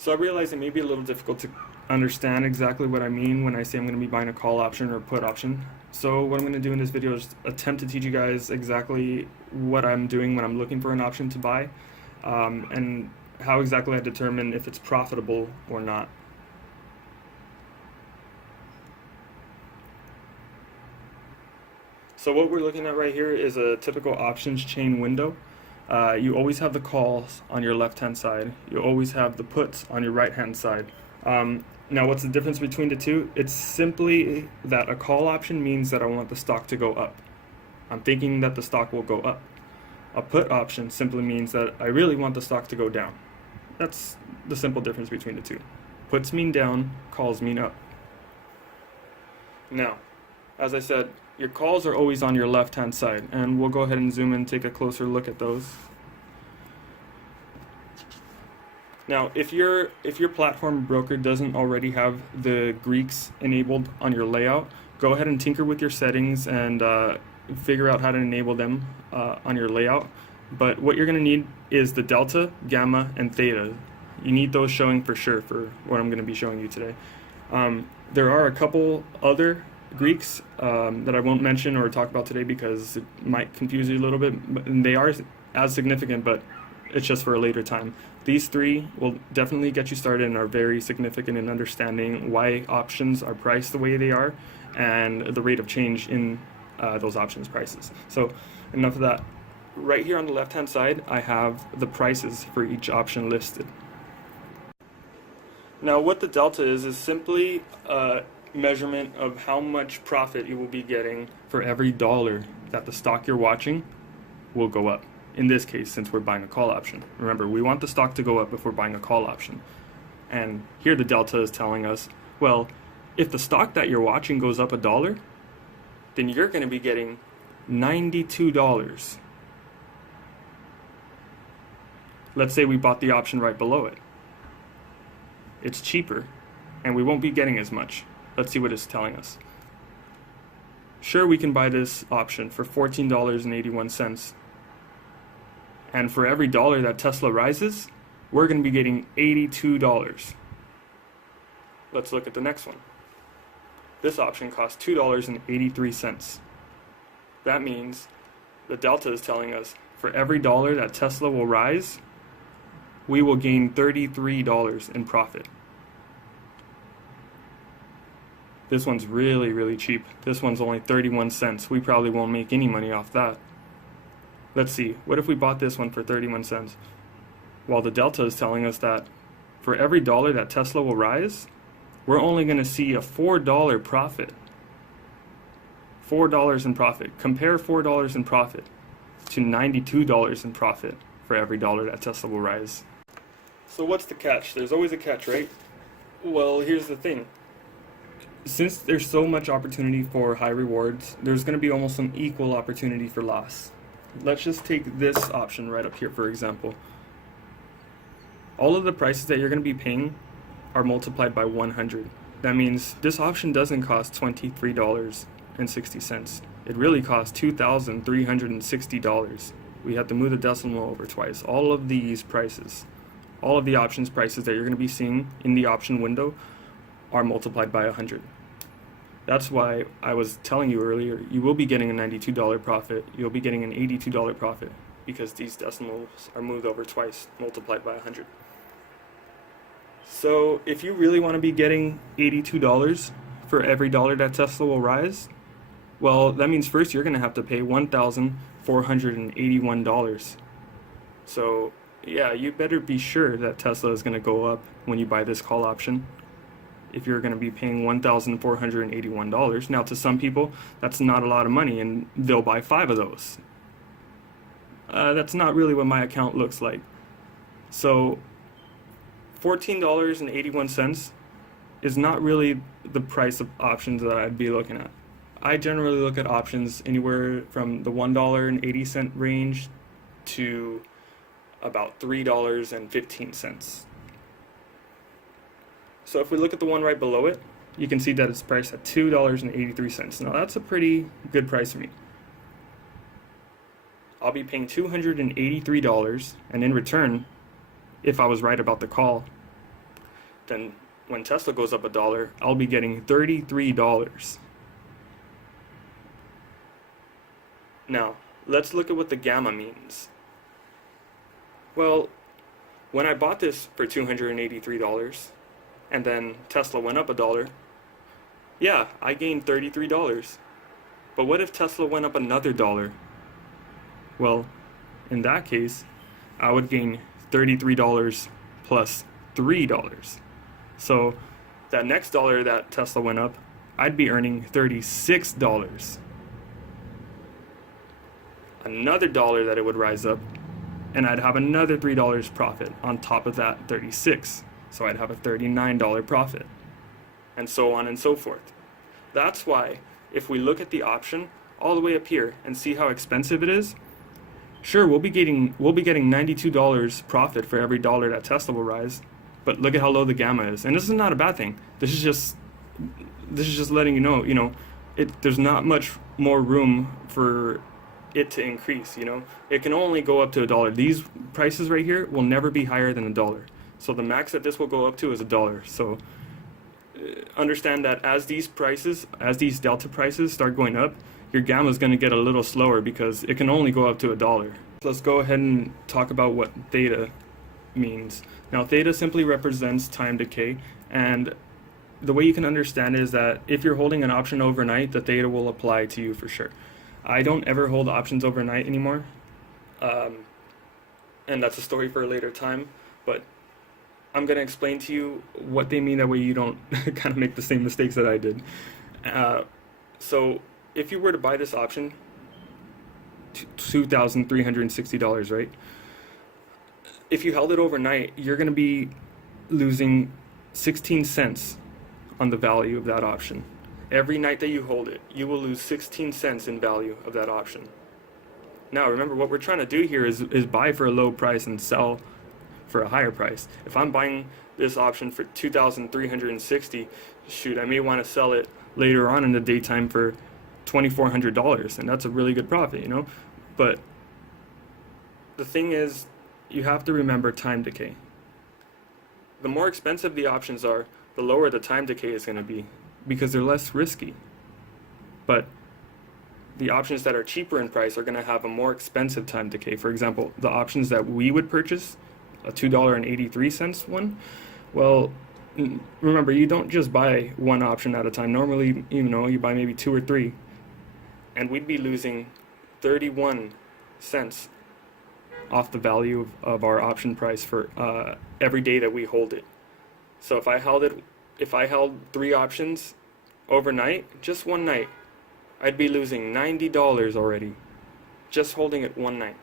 So I realize it may be a little difficult to understand exactly what I mean when I say I'm going to be buying a call option or a put option. So what I'm going to do in this video is attempt to teach you guys exactly what I'm doing when I'm looking for an option to buy, and how exactly I determine if it's profitable or not. So what we're looking at right here is a typical options chain window. You always have the calls on your left-hand side. You always have the puts on your right-hand side. Now, what's the difference between the two? It's simply that a call option means that I want the stock to go up. I'm thinking that the stock will go up. A put option simply means that I really want the stock to go down. That's the simple difference between the two. Puts mean down, calls mean up. Now, as I said, your calls are always on your left-hand side, and we'll go ahead and zoom in and take a closer look at those. Now, if your platform broker doesn't already have the Greeks enabled on your layout, go ahead and tinker with your settings and figure out how to enable them on your layout. But what you're going to need is the delta, gamma, and theta. You need those showing for sure for what I'm going to be showing you today. There are a couple other Greeks that I won't mention or talk about today because it might confuse you a little bit, and they are as significant, but it's just for a later time. These three will definitely get you started and are very significant in understanding why options are priced the way they are and the rate of change in those options prices. So enough of that. Right here on the left hand side, I have the prices for each option listed. Now what the delta is simply measurement of how much profit you will be getting for every dollar that the stock you're watching will go up. In this case, since we're buying a call option. Remember, we want the stock to go up if we're buying a call option. And here the delta is telling us, well, if the stock that you're watching goes up $1, then you're going to be getting $92. Let's say we bought the option right below it. It's cheaper, and we won't be getting as much. Let's see what it's telling us. Sure, we can buy this option for $14.81. And for every dollar that Tesla rises, we're going to be getting $82. Let's look at the next one. This option costs $2.83. That means the delta is telling us for every dollar that Tesla will rise, we will gain $33 in profit. This one's really, really cheap. This one's only 31 cents. We probably won't make any money off that. Let's see, what if we bought this one for 31 cents? Well, the delta is telling us that for every dollar that Tesla will rise, we're only going to see a $4 profit. $4 in profit. Compare $4 in profit to $92 in profit for every dollar that Tesla will rise. So what's the catch? There's always a catch, right? Well, here's the thing. Since there's so much opportunity for high rewards, there's going to be almost some equal opportunity for loss. Let's just take this option right up here, for example. All of the prices that you're going to be paying are multiplied by 100. That means this option doesn't cost $23.60. It really costs $2,360. We have to move the decimal over twice. All of these prices, all of the options prices that you're going to be seeing in the option window are multiplied by 100. That's why I was telling you earlier, you will be getting a $92 profit, you'll be getting an $82 profit, because these decimals are moved over twice, multiplied by 100. So if you really want to be getting $82 for every dollar that Tesla will rise, well, that means first you're going to have to pay $1,481. So yeah, you better be sure that Tesla is going to go up when you buy this call option. If you're going to be paying $1,481. Now, to some people, that's not a lot of money, and they'll buy 5 of those. That's not really what my account looks like. So, $14.81 is not really the price of options that I'd be looking at. I generally look at options anywhere from the $1.80 range to about $3.15. So if we look at the one right below it, you can see that it's priced at $2.83. Now that's a pretty good price for me. I'll be paying $283, and in return, if I was right about the call, then when Tesla goes up $1, I'll be getting $33. Now, let's look at what the gamma means. Well, when I bought this for $283 and then Tesla went up $1, yeah, I gained $33. But what if Tesla went up another dollar? Well, in that case, I would gain $33 plus $3. So that next dollar that Tesla went up, I'd be earning $36. Another dollar that it would rise up, and I'd have another $3 profit on top of that 36. So I'd have a $39 profit, and so on and so forth. That's why if we look at the option all the way up here and see how expensive it is, sure, we'll be getting $92 profit for every dollar that Tesla will rise, but look at how low the gamma is. And this is not a bad thing. This is just letting you know, there's not much more room for it to increase, It can only go up to $1. These prices right here will never be higher than $1. So the max that this will go up to is $1. So understand that as these delta prices start going up, your gamma is going to get a little slower because it can only go up to $1. Let's go ahead and talk about what theta means. Now, theta simply represents time decay, and the way you can understand it is that if you're holding an option overnight, the theta will apply to you for sure. I don't ever hold options overnight anymore, and that's a story for a later time, but I'm going to explain to you what they mean, that way you don't kind of make the same mistakes that I did. So if you were to buy this option, $2,360, right? If you held it overnight, you're going to be losing 16 cents on the value of that option. Every night that you hold it, you will lose 16 cents in value of that option. Now, remember, what we're trying to do here is buy for a low price and sell for a higher price. If I'm buying this option for $2,360, shoot, I may want to sell it later on in the daytime for $2,400, and that's a really good profit, But the thing is, you have to remember time decay. The more expensive the options are, the lower the time decay is going to be, because they're less risky. But the options that are cheaper in price are going to have a more expensive time decay. For example, the options that we would purchase, a $2.83 one, well, remember, you don't just buy one option at a time. Normally, you buy maybe 2 or 3, and we'd be losing 31 cents off the value of our option price for every day that we hold it. So if I held 3 options overnight, just one night, I'd be losing $90 already, just holding it one night.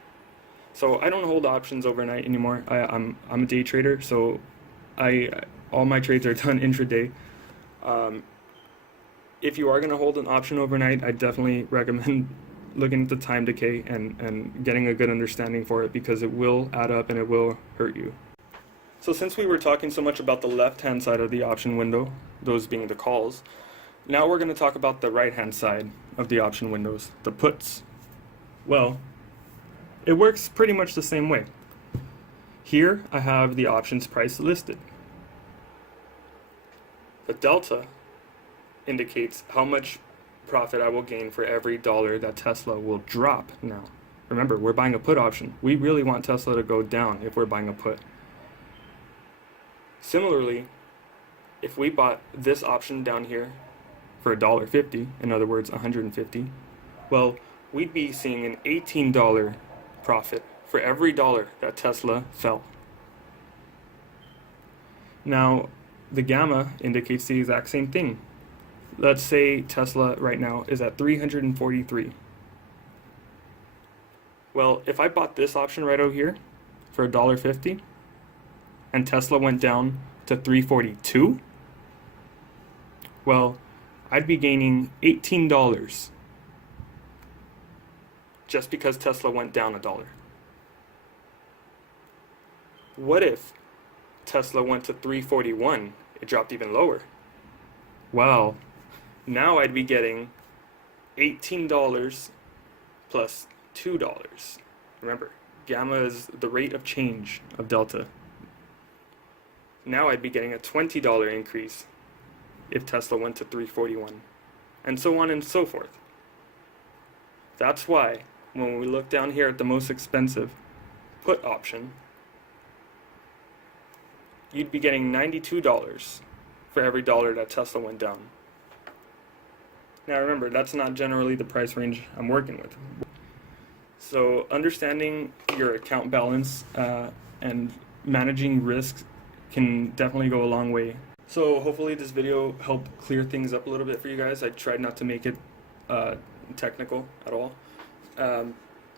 So I don't hold options overnight anymore. I'm a day trader, so all my trades are done intraday. If you are going to hold an option overnight, I definitely recommend looking at the time decay and getting a good understanding for it, because it will add up and it will hurt you. So since we were talking so much about the left-hand side of the option window, those being the calls, now we're going to talk about the right-hand side of the option windows, the puts. Well, it works pretty much the same way. Here I have the options price listed. The delta indicates how much profit I will gain for every dollar that Tesla will drop. Now, remember, we're buying a put option. We really want Tesla to go down if we're buying a put. Similarly, if we bought this option down here for $1.50, in other words, $150, well, we'd be seeing an $18 profit for every dollar that Tesla fell. Now, the gamma indicates the exact same thing. Let's say Tesla right now is at 343. Well, if I bought this option right over here for $1.50 and Tesla went down to 342, well, I'd be gaining $18 just because Tesla went down $1. What if Tesla went to 341? It dropped even lower. Well, now I'd be getting $18 plus $2. Remember, gamma is the rate of change of delta. now I'd be getting a $20 increase if Tesla went to 341, and so on and so forth. That's why when we look down here at the most expensive put option, you'd be getting $92 for every dollar that Tesla went down. Now remember, that's not generally the price range I'm working with. So understanding your account balance and managing risks can definitely go a long way. So hopefully this video helped clear things up a little bit for you guys. I tried not to make it technical at all.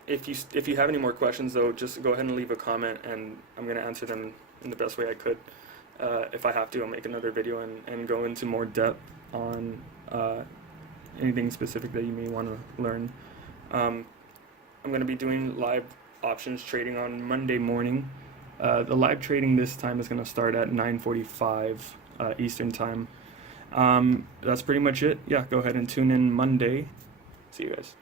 If you have any more questions though, just go ahead and leave a comment and I'm going to answer them in the best way I could. If I have to, I'll make another video and go into more depth on anything specific that you may want to learn. I'm going to be doing live options trading on Monday morning. The live trading this time is going to start at 9:45 Eastern time. That's pretty much it. Yeah, go ahead and tune in Monday. See you guys.